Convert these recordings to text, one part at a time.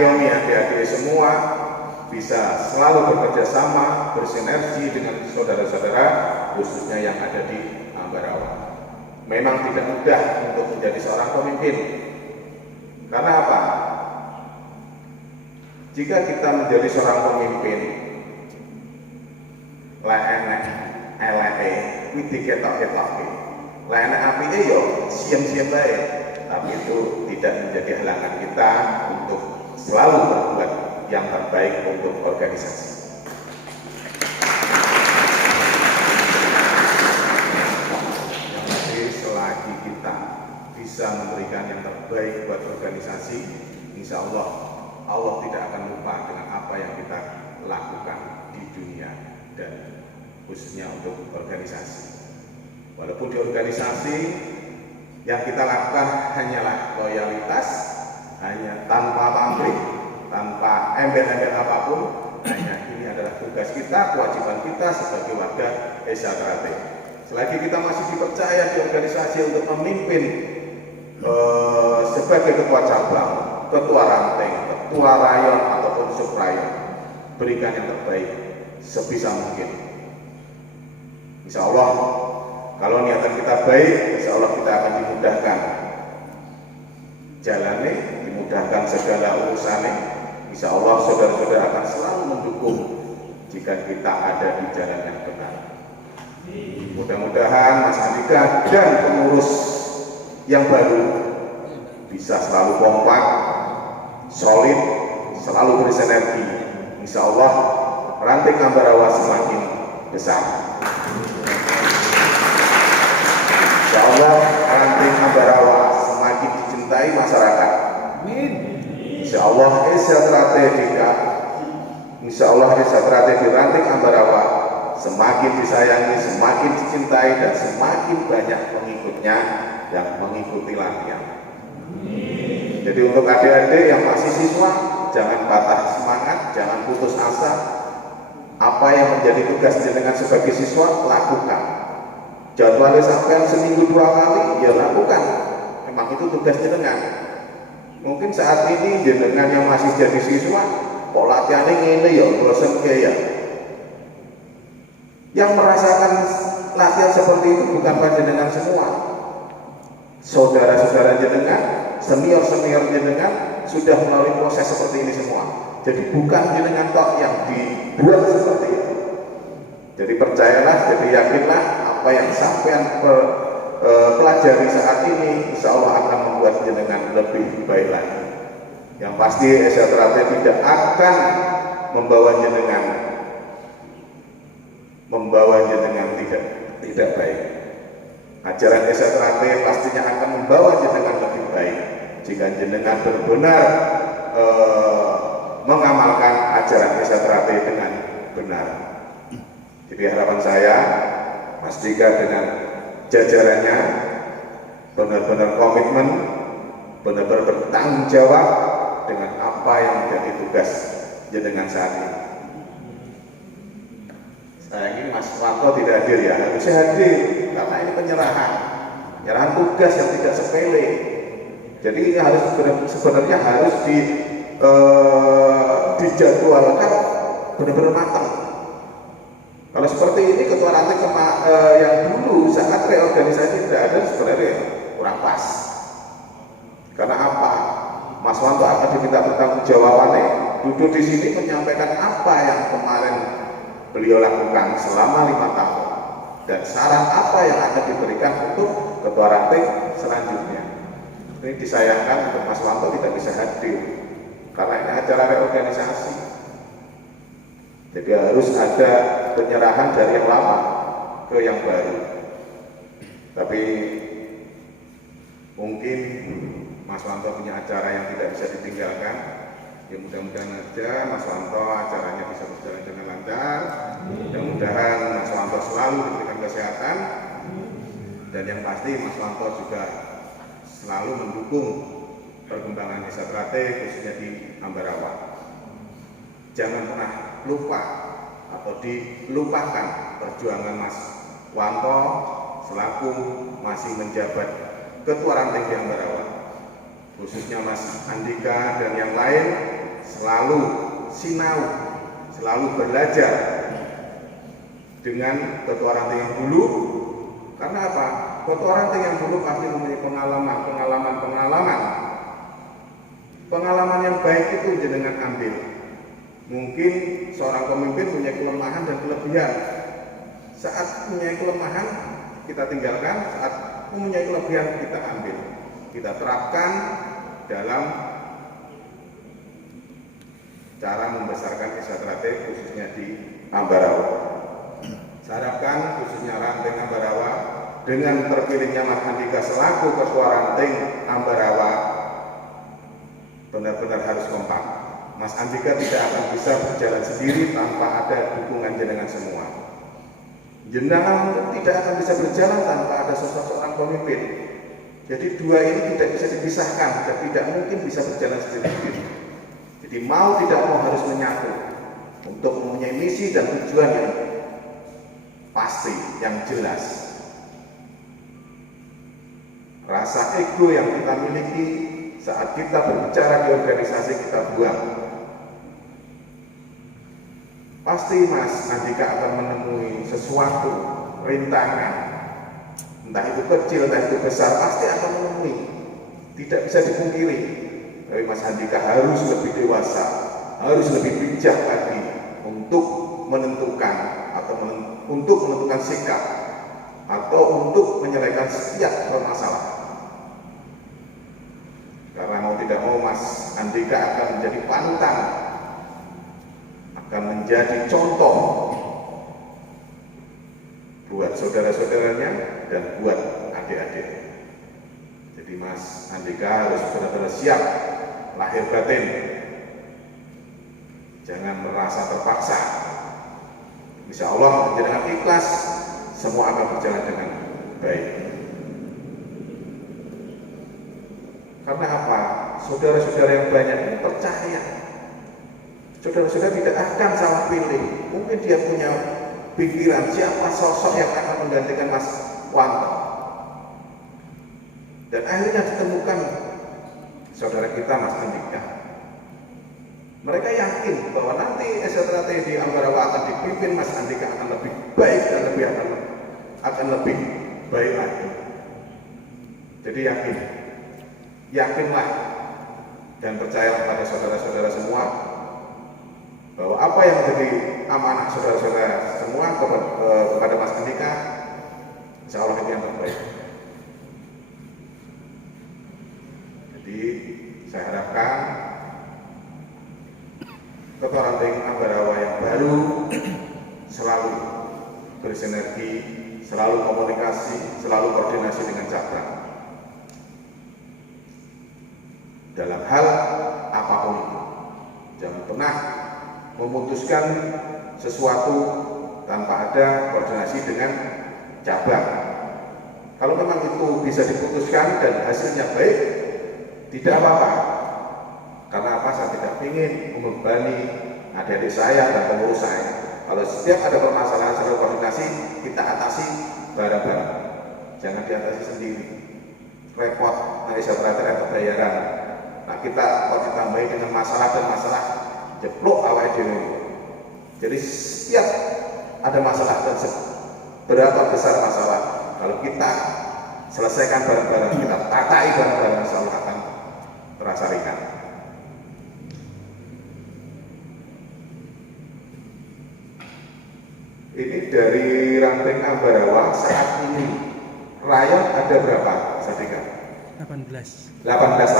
mengayomi adik-adik semua bisa selalu bekerja sama, bersinergi dengan saudara-saudara khususnya yang ada di Ambarawa. Memang tidak mudah untuk menjadi seorang pemimpin. Karena apa? Jika kita menjadi seorang pemimpin, enek eleke kuwi diketok-ketokke. Enek apike yo siam-siam bae. Tapi itu tidak menjadi halangan kita untuk selalu berbuat yang terbaik untuk organisasi. Jadi selagi kita bisa memberikan yang terbaik buat organisasi, insya Allah Allah tidak akan lupa dengan apa yang kita lakukan di dunia dan khususnya untuk organisasi. Walaupun di organisasi yang kita lakukan hanyalah loyalitas, hanya tanpa pamrih, tanpa embel-embel apapun, hanya ini adalah tugas kita, kewajiban kita sebagai warga Desa Trate. Selagi kita masih dipercaya di organisasi untuk memimpin sebagai ketua cabang, ketua ranting, ketua rayon ataupun subrayon, berikan yang terbaik sebisa mungkin. Insya Allah kalau niatan kita baik, insya Allah kita akan dimudahkan jalannya, dimudahkan segala urusannya. Insya Allah saudara-saudara akan selalu mendukung jika kita ada di jalan yang benar. Mudah-mudahan Mas Andika dan pengurus yang baru bisa selalu kompak, solid, selalu bersinergi. Insya Allah ranting Ambarawa semakin besar. Insya Allah ranting Ambarawa semakin dicintai masyarakat. Insya Allah Desa Trate Insya Allah Desa Trate di ranting Ambarawa semakin disayangi, semakin dicintai, dan semakin banyak pengikutnya yang mengikuti latihan. Jadi untuk adik-adik yang masih siswa, jangan patah semangat, jangan putus asa. Apa yang menjadi tugas jenengan sebagai siswa, lakukan. Jadwalnya sampai seminggu 2 kali, ya lakukan. Memang itu tugas jenengan. Mungkin saat ini jenengan yang masih jadi siswa, kok latihannya ngene ya, bosen ya. Yang merasakan latihan seperti itu bukan panjenengan semua. Saudara-saudara jenengan, senior-senior jenengan sudah melalui proses seperti ini semua. Jadi bukan jenengan tok yang dibuat seperti itu. Jadi percayalah, jadi yakinlah apa yang sampean pelajari saat ini, insya Allah akan membuat jenengan lebih baik lagi. Yang pasti Desa Trate tidak akan membawa jenengan tidak baik. Ajaran Desa Trate pastinya akan membawa jenengan lebih baik jika jenengan benar-benar mengamalkan ajaran Desa Trate dengan benar. Jadi harapan saya, Mas Dika dengan jajarannya benar-benar komitmen, benar-benar bertanggung jawab dengan apa yang menjadi tugas jenengan saat ini. Sayang ini Mas Wanto tidak hadir ya, harusnya hadir karena ini penyerahan tugas yang tidak sepele. Jadi ini harus sebenarnya harus dijadwalkan benar-benar matang. Kalau seperti ini ketua ranting yang dulu saat reorganisasi tidak ada sebenarnya kurang pas. Karena apa? Mas Wanto akan diminta pertanggungjawabannya, duduk di sini menyampaikan apa yang kemarin beliau lakukan selama 5 tahun dan saran apa yang akan diberikan untuk ketua ranting selanjutnya. Ini disayangkan untuk Mas Wanto tidak bisa hadir karena ini acara reorganisasi. Jadi harus ada penyerahan dari yang lama ke yang baru. Tapi mungkin Mas Wanto punya acara yang tidak bisa ditinggalkan. Ya mudah-mudahan aja Mas Wanto acaranya bisa berjalan dengan lancar. Mudah-mudahan Mas Wanto selalu diberikan kesehatan. Dan yang pasti Mas Wanto juga selalu mendukung perkembangan Desa Trate khususnya di Ambarawa. Jangan pernah lupa atau dilupakan perjuangan Mas Wanto selaku masih menjabat ketua ranting di Ambarawa. Khususnya Mas Andika dan yang lain selalu sinau, selalu belajar dengan ketua ranting yang dulu. Karena apa? Ketua ranting yang dulu pasti mempunyai pengalaman yang baik itu jenengan ambil. Mungkin seorang pemimpin punya kelemahan dan kelebihan. Saat punya kelemahan kita tinggalkan, saat mempunyai kelebihan kita ambil, kita terapkan dalam cara membesarkan Esatrate khususnya di Ambarawa. Saya harapkan khususnya ranting Ambarawa dengan terpilihnya Mas Andika selaku ketua ranting Ambarawa benar-benar harus kompak. Mas Andika tidak akan bisa berjalan sendiri tanpa ada dukungan jenengan semua. Jenengan tidak akan bisa berjalan tanpa ada sosok seorang pemimpin. Jadi dua ini tidak bisa dipisahkan dan tidak mungkin bisa berjalan sendiri-sendiri. Jadi mau tidak mau harus menyatu untuk mempunyai misi dan tujuan yang pasti, yang jelas. Rasa ego yang kita miliki saat kita berbicara di organisasi kita buang. Pasti Mas Andika akan menemui sesuatu rintangan, entah itu kecil, entah itu besar, pasti akan menemui. Tidak bisa dipungkiri. Tapi Mas Andika harus lebih dewasa, harus lebih bijak lagi untuk menentukan atau untuk menentukan sikap atau untuk menyelesaikan setiap permasalahan. Karena mau tidak mau Mas Andika akan menjadi panutan, akan menjadi contoh buat saudara-saudaranya dan buat adik-adik. Jadi Mas Andika harus benar-benar siap lahir batin, jangan merasa terpaksa. Insya Allah dengan ikhlas semua akan berjalan dengan baik. Karena apa? Saudara-saudara yang banyak ini percaya saudara-saudara tidak akan salah pilih. Mungkin dia punya pikiran siapa sosok yang akan menggantikan Mas Wanto, dan akhirnya ditemukan saudara kita Mas Andika. Mereka yakin bahwa nanti Esatrate di Ambarawa akan dipimpin Mas Andika akan lebih baik dan akan lebih baik lagi. Jadi yakinlah dan percayalah pada saudara-saudara semua bahwa apa yang menjadi amanah saudara-saudara semua kepada Mas Andika, insya Allah itu yang terbaik. Jadi saya harapkan ketua ranting Ambarawa yang baru selalu bersinergi, selalu komunikasi, selalu koordinasi dengan cabang dalam hal apapun itu. Jangan pernah memutuskan sesuatu tanpa ada koordinasi dengan cabang. Kalau memang itu bisa diputuskan dan hasilnya baik, tidak apa-apa. Karena apa? Saya tidak ingin membebani adik-adik saya dan pengurus saya. Kalau setiap ada permasalahan secara koordinasi, kita atasi bareng-bareng. Jangan diatasi sendiri. Repot, nanti saya terakhir bayaran. Nah kita kalau ditambahi dengan masalah dan masalah, jeblok awal diri. Jadi setiap ada masalah dan berapa besar masalah, kalau kita selesaikan bareng-bareng, kita tatai bareng-bareng, insya Allah akan terasa ringan. Ini dari ranting Ambarawa saat ini rayon ada berapa? Sadika? 18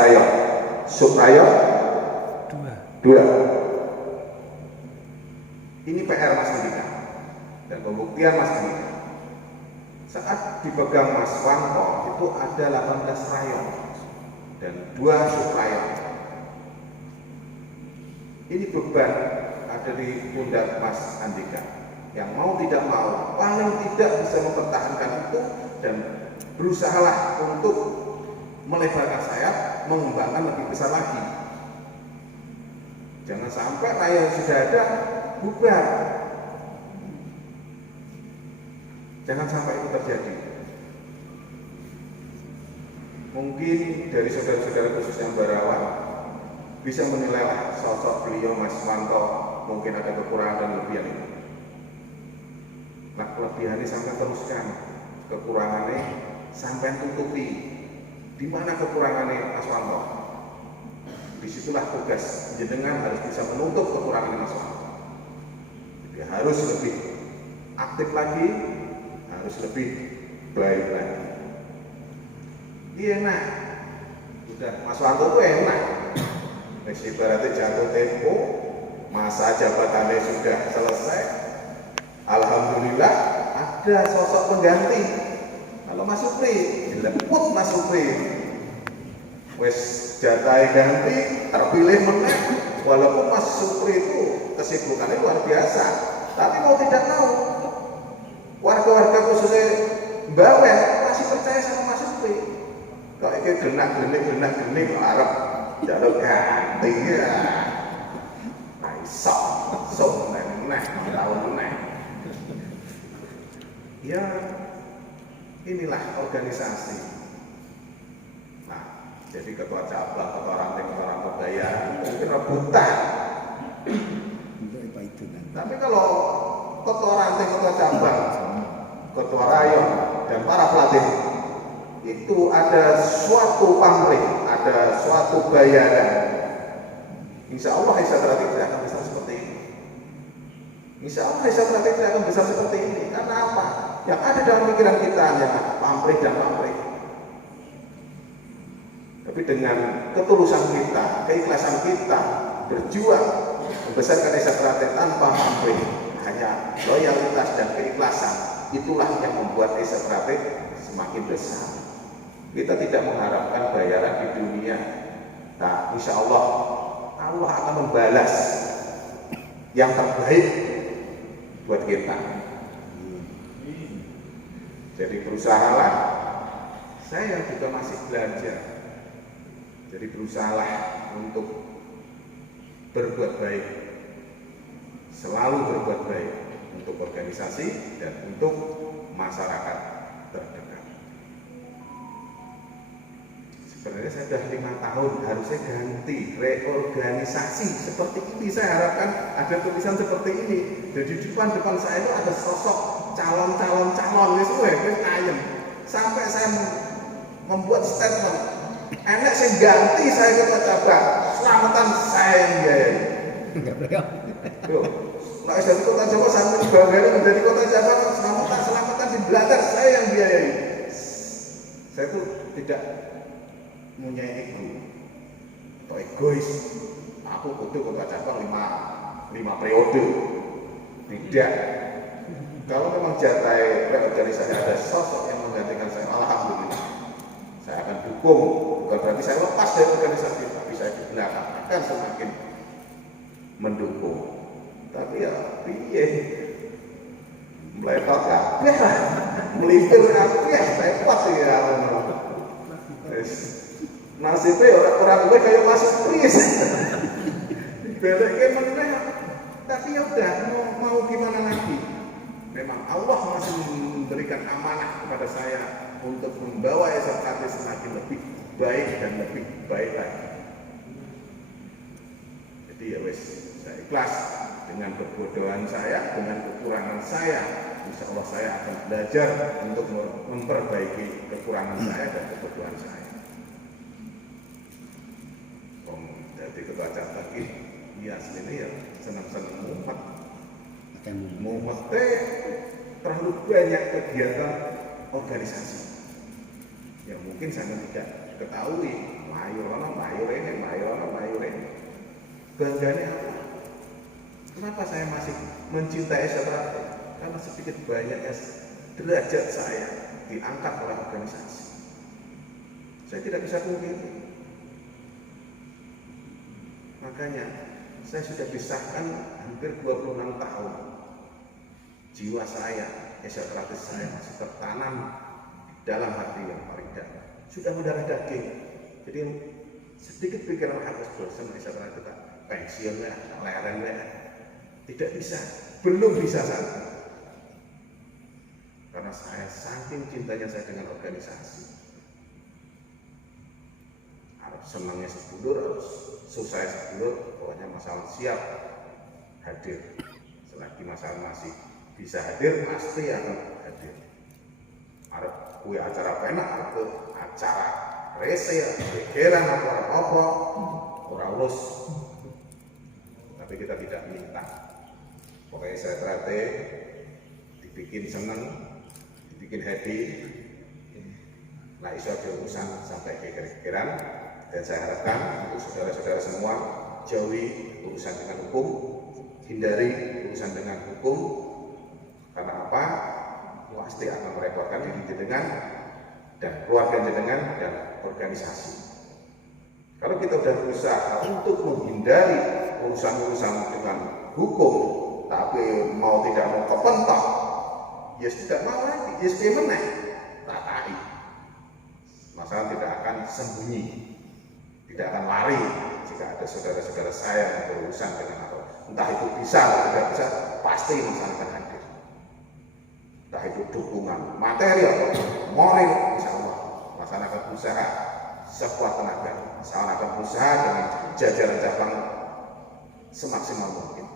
rayon. Sub rayon? 2. Ini PR Mas Andika dan pembuktian Mas Andika. Saat dipegang Mas Wanto itu ada 18 rayon dan 2 sub rayon. Ini beban ada di pundak Mas Andika. Yang mau tidak mau, paling tidak bisa mempertahankan itu dan berusahalah untuk melebarkan sayap, mengembangkan lebih besar lagi. Jangan sampai rayon sudah ada bubar. Jangan sampai itu terjadi. Mungkin dari saudara-saudara khususnya Ambarawa bisa menilai sosok beliau Mas Wanto, mungkin ada kekurangan dan kelebihan ini. Nah, kelebihannya sampai teruskan, kekurangannya sampai tutupi. Di mana kekurangannya Mas Wanto? Disitulah tugas jenengan harus bisa menutup kekurangan Mas Wanto. Jadi harus lebih aktif lagi, harus lebih baik lagi. Iya enak, udah Mas Wanto itu enak. Ibaratnya jatuh tempo, masa jabatannya sudah selesai. Alhamdulillah ada sosok pengganti. Kalau Mas Supri, dileput Mas Supri. Wes jatah ganti, terpilih menang. Walaupun Mas Supri itu kesibukannya luar biasa, tapi mau tidak mau, warga-warga khususnya Bawen masih percaya sama Mas Supri. Kok ini genak-genik Arab jalur ganti ya. Sok meneh tahun meneh. Ya inilah organisasi. Nah, jadi ketua cabang, ketua ranting, ketua rantau daya mungkin rebutan. Tapi kalau ketua ranting, ketua cabang, ketua rayon dan para pelatih itu ada suatu pamrih, ada suatu bayaran. Insya Allah Aisyah tidak akan besar seperti ini. Insya Allah Aisyah tidak akan besar seperti ini. Karena apa? Yang ada dalam pikiran kita hanya pamrih dan pamrih. Tapi dengan ketulusan kita, keikhlasan kita berjuang membesarkan Aisyah tanpa pamrih, hanya loyalitas dan keikhlasan, itulah yang membuat Aisyah semakin besar. Kita tidak mengharapkan bayaran di dunia. Nah, insya Allah akan membalas yang terbaik buat kita. Jadi berusahalah, saya juga masih belajar. Jadi berusahalah untuk berbuat baik, selalu berbuat baik untuk organisasi dan untuk masyarakat terdekat. Sebenarnya saya sudah 5 tahun, harusnya ganti, reorganisasi seperti ini. Saya harapkan ada tulisan seperti ini. Jadi di depan saya itu ada sosok calon itu ayam. Sampai saya membuat statement, enak saya ganti saya ketua cabang, selamatan saya yang biayai. Nah, dari kota Jawa sampai Banggai menjadi kota cabang, selamatan di Blatar saya yang biayai. Saya tuh tidak punya ego atau egois. Aku kudu kota cabang 5 periode. Tidak. Kalau memang jatah reorganisasi ada sosok yang menggantikan saya, alhamdulillah, saya akan dukung. Bukan berarti saya lepas dari organisasi, tapi saya di belakang akan semakin mendukung. Tapi ya, piye? Meletot kabeh, melipir kabeh, repot ya. Nasibnya orang gue kayak masuk pris. Beleknya meneh. Tapi ya udah, mau gimana lagi? Memang Allah masih memberikan amanah kepada saya untuk membawa SRKT semakin lebih baik dan lebih baik lagi. Jadi ya wes, saya ikhlas dengan kebodohan saya, dengan kekurangan saya. Insya Allah saya akan belajar untuk memperbaiki kekurangan saya dan kebodohan saya. Jadi ketua cabang ini, ya aslinya ya senang-senang mumet terlalu banyak kegiatan organisasi yang mungkin saya tidak ketahui. Mayur ini bangganya apa? Kenapa saya masih mencintai SRKT? Karena sedikit banyaknya derajat saya diangkat oleh organisasi. Saya tidak bisa pungkiri. Makanya saya sudah disahkan hampir 26 tahun. Jiwa saya, SRKT saya masih tertanam di dalam hati yang paling dalam. Sudah mendarah daging. Jadi sedikit pikiran harus bosan SRKT kita pensiunnya, lerennya. Tidak bisa, belum bisa saat ini. Karena saya saking cintanya saya dengan organisasi. senangnya sedulur, harus susah sedulur, pokoknya masalah siap hadir. Selagi masalah masih bisa hadir, pasti akan hadir. Arep kue acara penak, arep acara rese, gegeran apa ora urus. Tapi kita tidak minta. Pokoknya saya terate dibikin seneng, dibikin happy. Nah, iso ada urusan sampai kegeran, dan saya harapkan untuk saudara-saudara semua jauhi urusan dengan hukum, hindari urusan dengan hukum, karena apa? Pasti akan merepotkan diri jenengan dan keluarga jenengan dan organisasi. Kalau kita sudah berusaha untuk menghindari urusan-urusan dengan hukum, tapi mau tidak mau kepentok, ya tidak mau lagi, ya sudah menang, tatai. Masalah tidak akan sembunyi, tidak akan lari jika ada saudara-saudara saya yang berurusan dengan apa, entah itu bisa atau tidak bisa, pasti masalah akan hadir. Entah itu dukungan materi atau moral, insya Allah masalah akan berusaha sekuat tenaga, masalah akan berusaha dengan jajaran cabang semaksimal mungkin.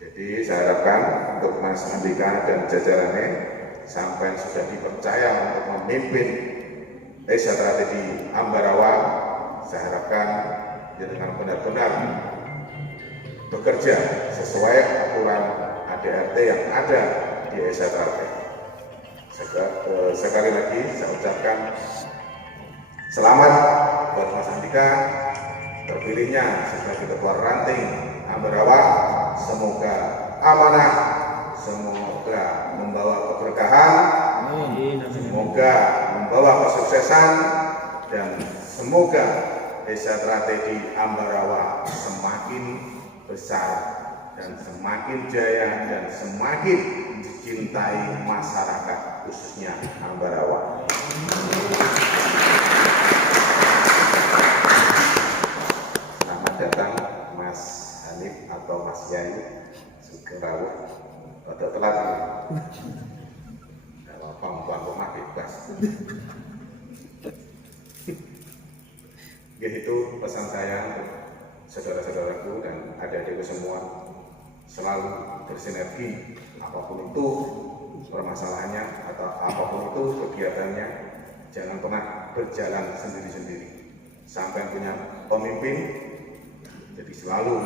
Jadi saya harapkan untuk Mas Andika dan jajarannya, sampai sudah dipercaya untuk memimpin desa terate di Ambarawa, saya harapkan dengan benar-benar bekerja sesuai aturan ADRT yang ada di desa terate. Sekali lagi saya ucapkan selamat buat Mas Andika terpilihnya sebagai ketua ranting Ambarawa. Semoga amanah, semoga membawa keberkahan, semoga membawa kesuksesan, dan semoga desa terate di Ambarawa semakin besar dan semakin jaya dan semakin dicintai masyarakat khususnya Ambarawa. Selamat datang Mas Hanif atau Mas Yai Sugeng Rawuh. Pada telat ya. Kalau tuan rumah bebas. Itu pesan saya untuk saudara-saudaraku dan adik-adikku semua, selalu bersinergi apapun itu permasalahannya atau apapun itu kegiatannya, jangan pernah berjalan sendiri-sendiri. Sampai punya pemimpin, jadi selalu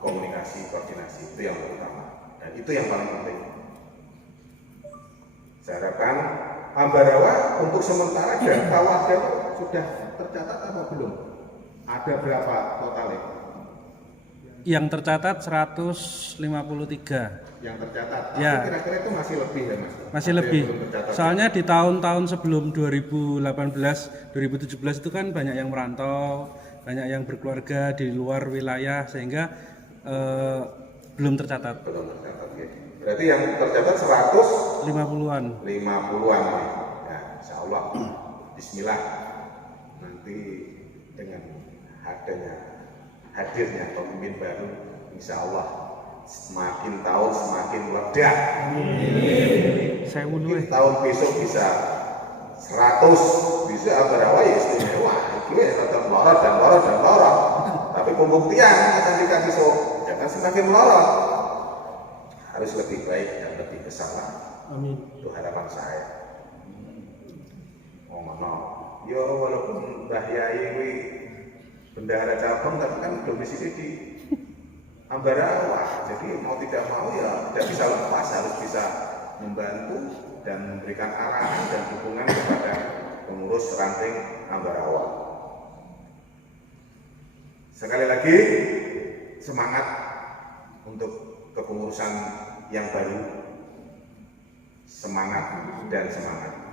komunikasi, koordinasi, itu yang utama dan itu yang paling penting. Saya harapkan Ambarawa untuk sementara dan warga itu sudah tercatat apa belum? Ada berapa totalnya? Yang tercatat 153. Yang tercatat, ya. Tapi kira-kira itu masih lebih ya Mas? Masih ada lebih. Soalnya di tahun-tahun sebelum 2018, 2017 itu kan banyak yang merantau, banyak yang berkeluarga di luar wilayah sehingga belum tercatat. Belum tercatat ya. Berarti yang tercatat 150-an. 50-an ya, insya Allah. Bismillah. Nanti dengan hadirnya pemimpin baru, insya Allah semakin tahun semakin meledak. Mungkin tahun besok bisa 100, bisa Ambarawa ya istimewa. Itu ya tetap melorot dan melorot dan melorot. Tapi pembuktian Mas Andika besok jangan semakin melorot, harus lebih baik dan lebih besar lah. Amin. Itu harapan saya. Oh mana? Yo walaupun Mbah Yai kuwi bendahara cabang tapi kan domisili di Ambarawa, jadi mau tidak mau ya tidak bisa lepas, harus bisa membantu dan memberikan arahan dan dukungan kepada pengurus ranting Ambarawa. Sekali lagi semangat untuk kepengurusan yang baru, semangat dan semangat.